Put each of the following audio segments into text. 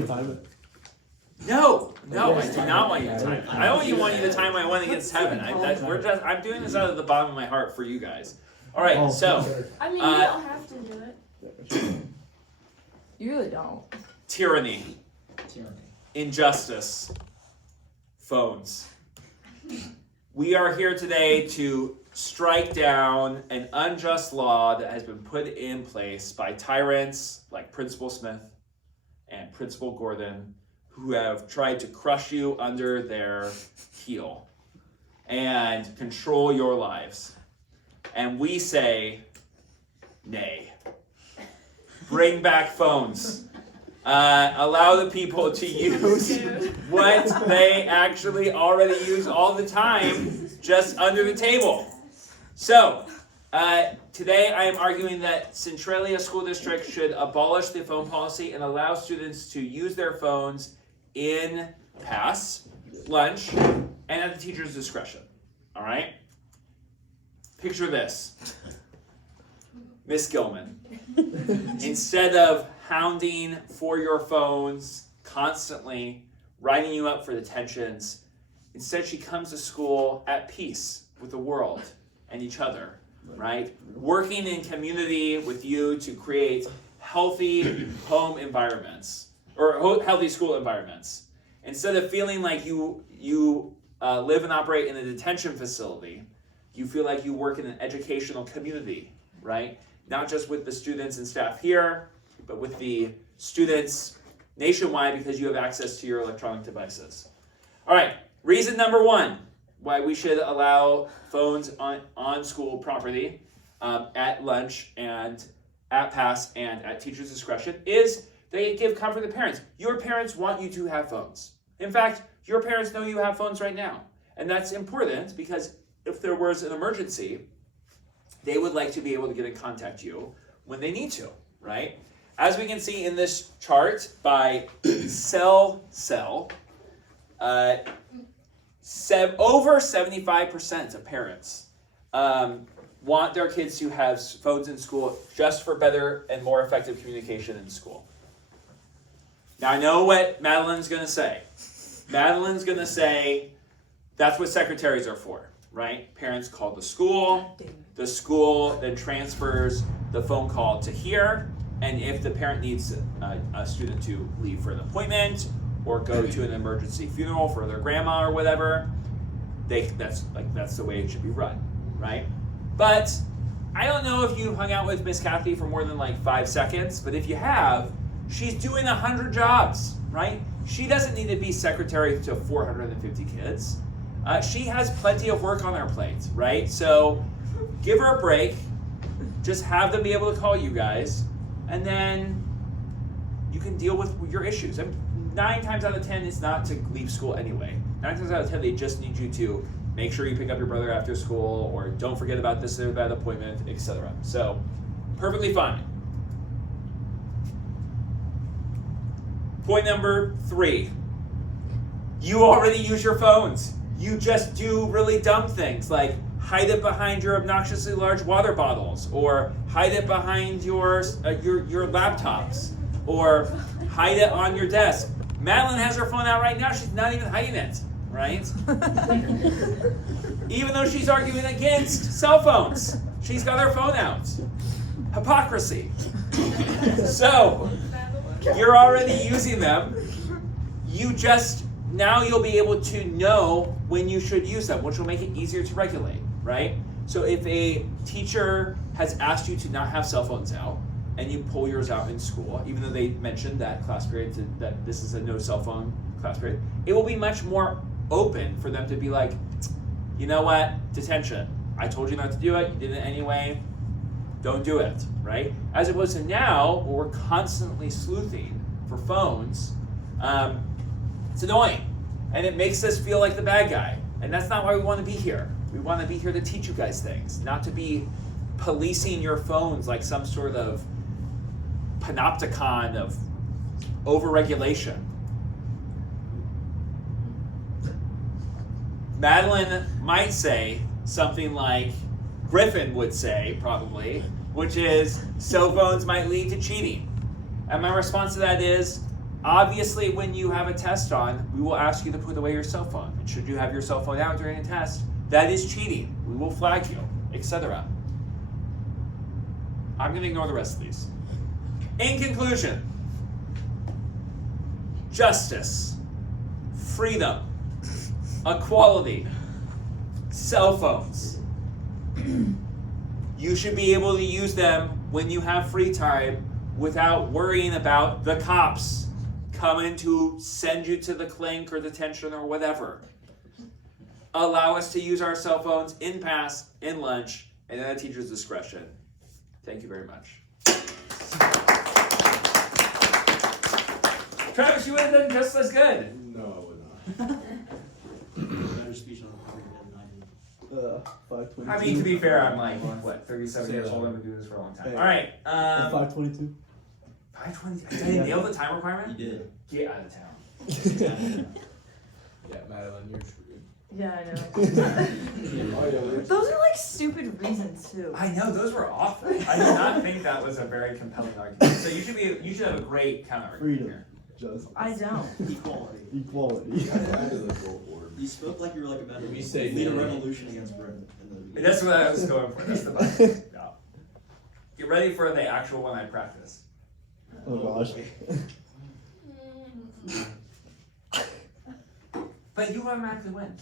me to time it? No, I do not want you to time it. I only want you to time my 1 against 7. I'm doing this out of the bottom of my heart for you guys. All right, so. I mean, you don't have to do it. You really don't. Tyranny. Injustice. Phones. We are here today to strike down an unjust law that has been put in place by tyrants like Principal Smith and Principal Gordon, who have tried to crush you under their heel and control your lives. And we say, nay. Bring back phones. Allow the people to use what they actually already use all the time, just under the table. So, today I am arguing that Centralia School District should abolish the phone policy and allow students to use their phones in pass, lunch, and at the teacher's discretion. All right? Picture this. Miss Gilman. Instead of hounding for your phones constantly, writing you up for detentions, instead she comes to school at peace with the world and each other, right? Working in community with you to create healthy home environments, or healthy school environments. Instead of feeling like you live and operate in a detention facility, you feel like you work in an educational community, right? Not just with the students and staff here, but with the students nationwide because you have access to your electronic devices. All right, reason number 1 why we should allow phones on school property at lunch and at pass and at teacher's discretion is they give comfort to parents. Your parents want you to have phones. In fact, your parents know you have phones right now. And that's important because if there was an emergency, they would like to be able to get in contact with you when they need to, right? As we can see in this chart by over 75% of parents want their kids to have phones in school just for better and more effective communication in school. Now I know what Madelynn's going to say. Madelynn's going to say that's what secretaries are for, right? Parents call the school then transfers the phone call to here, and if the parent needs a student to leave for an appointment or go to an emergency funeral for their grandma or whatever, that's the way it should be run, right? But I don't know if you hung out with Miss Kathy for more than 5 seconds, but if you have, she's doing 100 jobs, right? She doesn't need to be secretary to 450 kids. She has plenty of work on her plate, right? So give her a break. Just have them be able to call you guys, and then you can deal with your issues. And 9 times out of 10, it's not to leave school anyway. 9 times out of 10, they just need you to make sure you pick up your brother after school, or don't forget about this or that appointment, etc. So, perfectly fine. Point number 3. You already use your phones. You just do really dumb things like hide it behind your obnoxiously large water bottles, or hide it behind your laptops, or hide it on your desk. Madilynn has her phone out right now. She's not even hiding it, right? Even though she's arguing against cell phones, she's got her phone out. Hypocrisy. So, you're already using them. Now you'll be able to know when you should use them, which will make it easier to regulate, right? So if a teacher has asked you to not have cell phones out, and you pull yours out in school, even though they mentioned that class period that this is a no cell phone class period, it will be much more open for them to be like, you know what, detention. I told you not to do it, you did it anyway, don't do it, right? As opposed to now, where we're constantly sleuthing for phones, it's annoying. And it makes us feel like the bad guy. And that's not why we want to be here. We want to be here to teach you guys things, not to be policing your phones like some sort of panopticon of overregulation. Madilynn might say something like Griffin would say, probably, which is, cell phones might lead to cheating. And my response to that is, Obviously, when you have a test on, we will ask you to put away your cell phone. And should you have your cell phone out during a test, that is cheating. We will flag you, etc. I'm going to ignore the rest of these. In conclusion, justice, freedom, equality, cell phones. You should be able to use them when you have free time without worrying about the cops coming to send you to the clink or detention or whatever. Allow us to use our cell phones in pass, in lunch, and at a teacher's discretion. Thank you very much. Travis, you would have done just as good. No, I would not. Better speech on the program than I did. 522. I mean, to be fair, I'm like, what, 37 years old? I've been doing this for a long time. Hey. All right. 522. 520. Did I nail the time requirement? You did. Get out of town. Yeah, Madilynn, you're screwed. Yeah, I know. Oh, yeah, Those are like stupid reasons too. I know, those were awful. I did not think that was a very compelling argument. So you should have a great counter argument Freedom. here. Justice. I don't. Equality. Equality. You spoke like you were like about to We say lead a no. revolution against Britain. In the beginning. That's what I was going for. That's the button. Yeah. Get ready for the actual one I practice. Oh gosh. But you automatically win.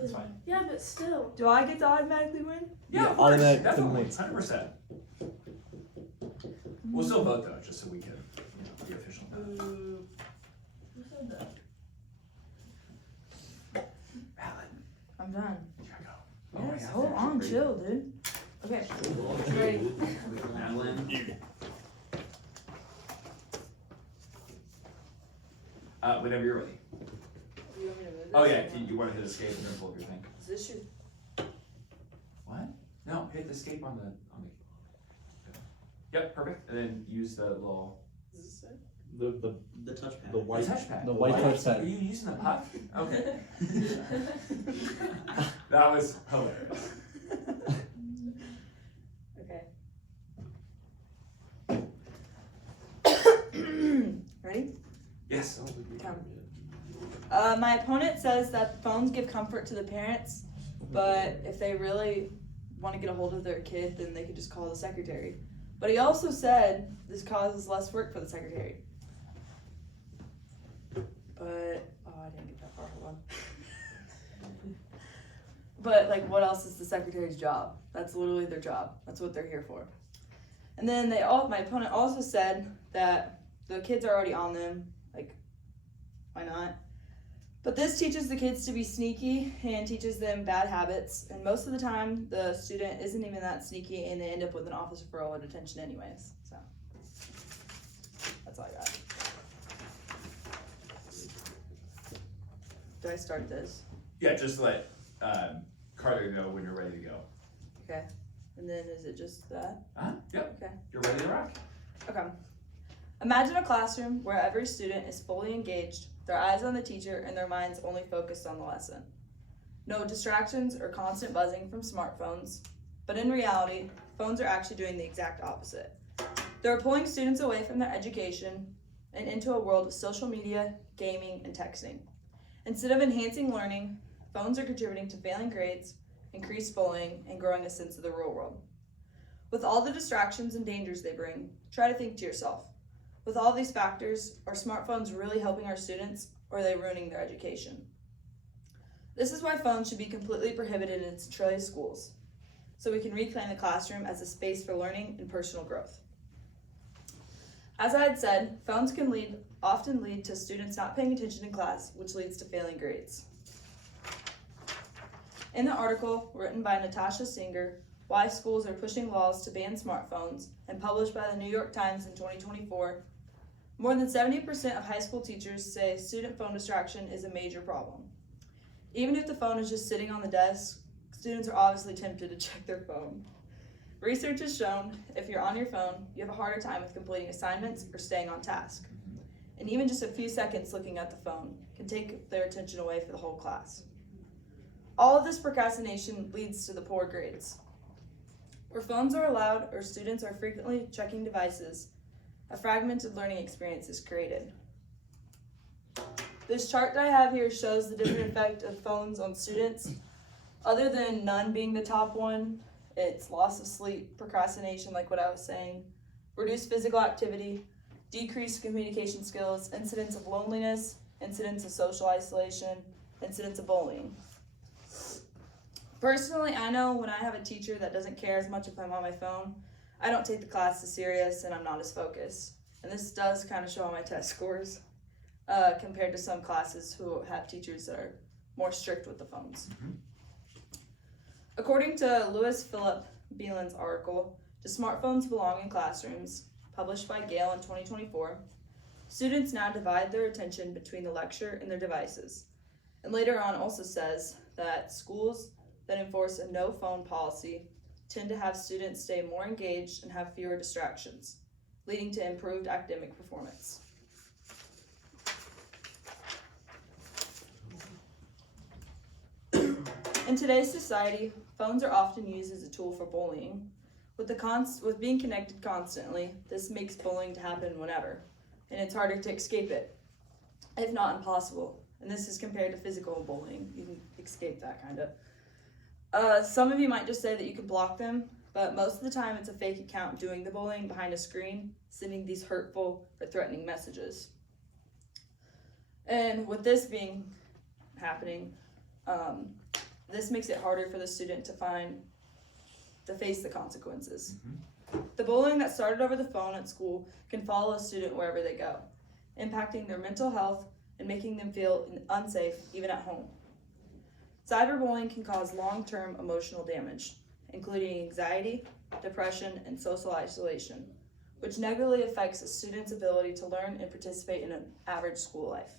That's fine. Yeah, but still. Do I get to automatically win? Yeah, Yeah, of course. automatic Definitely. points. 100%. We'll still vote though, just so we can, be official. Who said that? Alan, I'm done. you gotta go. Oh, Yes, yeah, hold that's on, great. chill, dude. Okay. Ready? Madilynn. Whenever you're ready. You want me to move this? Oh yeah, you want to hit escape and then pull up your thing. Is this your... What? No, hit escape on the. Yep, perfect. And then use the little. Is this it? The touchpad. The white touchpad. The white Are touchpad. you using the puck? Okay. That was hilarious. Okay. Ready? Yes. My opponent says that phones give comfort to the parents, but if they really want to get a hold of their kid, then they could just call the secretary. But he also said this causes less work for the secretary. But, oh, I didn't get that far, hold on. But, like, what else is the secretary's job? That's literally their job. That's what they're here for. And then my opponent also said that the kids are already on them. Like, why not? But this teaches the kids to be sneaky and teaches them bad habits. And most of the time, the student isn't even that sneaky and they end up with an office referral or detention anyways. So, that's all I got. Do I start this? Yeah, just let Carter know when you're ready to go. Okay. And then is it just that? Yep. Okay. You're ready to rock. Okay. Imagine a classroom where every student is fully engaged, their eyes on the teacher, and their minds only focused on the lesson. No distractions or constant buzzing from smartphones, but in reality, phones are actually doing the exact opposite. They're pulling students away from their education and into a world of social media, gaming, and texting. Instead of enhancing learning, phones are contributing to failing grades, increased bullying, and growing a sense of the real world. With all the distractions and dangers they bring, try to think to yourself, with all these factors, are smartphones really helping our students, or are they ruining their education? This is why phones should be completely prohibited in Centralia schools, so we can reclaim the classroom as a space for learning and personal growth. As I had said, phones can often lead to students not paying attention in class, which leads to failing grades. In the article written by Natasha Singer, Why Schools Are Pushing Laws to Ban Smartphones, and published by the New York Times in 2024, more than 70% of high school teachers say student phone distraction is a major problem. Even if the phone is just sitting on the desk, students are obviously tempted to check their phone. Research has shown if you're on your phone, you have a harder time with completing assignments or staying on task. And even just a few seconds looking at the phone can take their attention away for the whole class. All of this procrastination leads to the poor grades. Where phones are allowed or students are frequently checking devices, a fragmented learning experience is created. This chart that I have here shows the different effect of phones on students. Other than none being the top one, it's loss of sleep, procrastination, like what I was saying, reduced physical activity, decreased communication skills, incidents of loneliness, incidents of social isolation, incidents of bullying. Personally, I know when I have a teacher that doesn't care as much if I'm on my phone, I don't take the class as serious and I'm not as focused. And this does kind of show on my test scores compared to some classes who have teachers that are more strict with the phones. According to Louis Philip Beelin's article, Do Smartphones Belong in Classrooms?, published by Gale in 2024, students now divide their attention between the lecture and their devices. And later on also says that schools that enforce a no phone policy tend to have students stay more engaged and have fewer distractions, leading to improved academic performance. In today's society, phones are often used as a tool for bullying. With being connected constantly, this makes bullying to happen whenever, and it's harder to escape it, if not impossible. And this is compared to physical bullying. You can escape that kind of. Some of you might just say that you can block them, but most of the time it's a fake account doing the bullying behind a screen, sending these hurtful or threatening messages. And with this happening, this makes it harder for the student to face the consequences. The bullying that started over the phone at school can follow a student wherever they go, impacting their mental health and making them feel unsafe even at home. Cyberbullying can cause long-term emotional damage, including anxiety, depression, and social isolation, which negatively affects a student's ability to learn and participate in an average school life.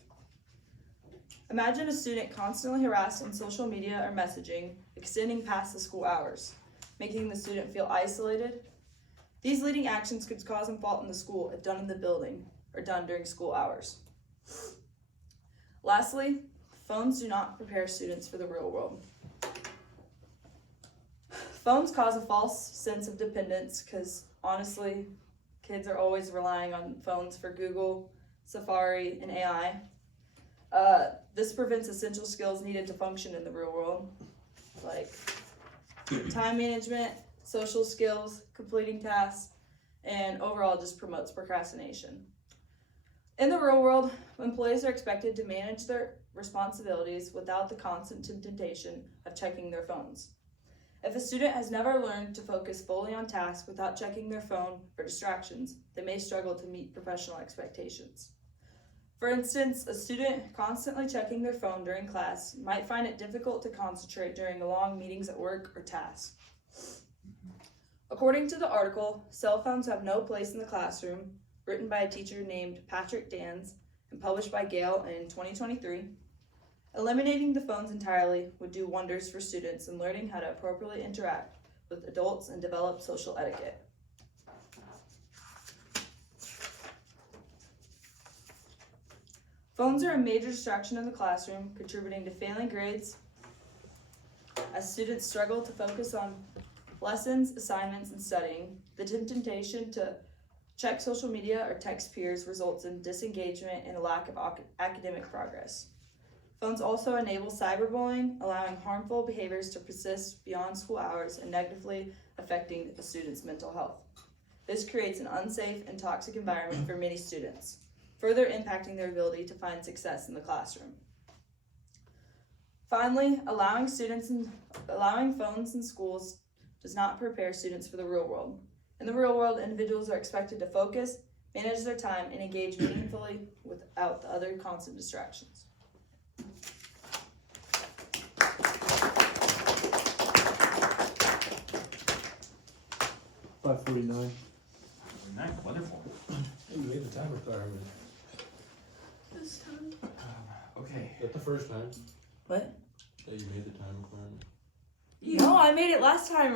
Imagine a student constantly harassed on social media or messaging, extending past the school hours, making the student feel isolated. These leading actions could cause them fault in the school if done in the building or done during school hours. Lastly, phones do not prepare students for the real world. Phones cause a false sense of dependence because honestly, kids are always relying on phones for Google, Safari, and AI. This prevents essential skills needed to function in the real world, like time management, social skills, completing tasks, and overall just promotes procrastination. In the real world, employees are expected to manage their responsibilities without the constant temptation of checking their phones. If a student has never learned to focus fully on tasks without checking their phone for distractions, they may struggle to meet professional expectations. For instance, a student constantly checking their phone during class might find it difficult to concentrate during the long meetings at work or tasks. According to the article, cell phones have no place in the classroom, written by a teacher named Patrick Dans and published by Gale in 2023, eliminating the phones entirely would do wonders for students in learning how to appropriately interact with adults and develop social etiquette. Phones are a major distraction in the classroom, contributing to failing grades as students struggle to focus on lessons, assignments, and studying. The temptation to check social media or text peers results in disengagement and a lack of academic progress. Phones also enable cyberbullying, allowing harmful behaviors to persist beyond school hours and negatively affecting a student's mental health. This creates an unsafe and toxic environment for many students, further impacting their ability to find success in the classroom. Finally, allowing phones in schools does not prepare students for the real world. In the real world, individuals are expected to focus, manage their time, and engage meaningfully without the other constant distractions. $5.49. Wonderful. You made the time requirement. This time. Okay. Is that the first time What? that you made the time requirement? No, I made it last time.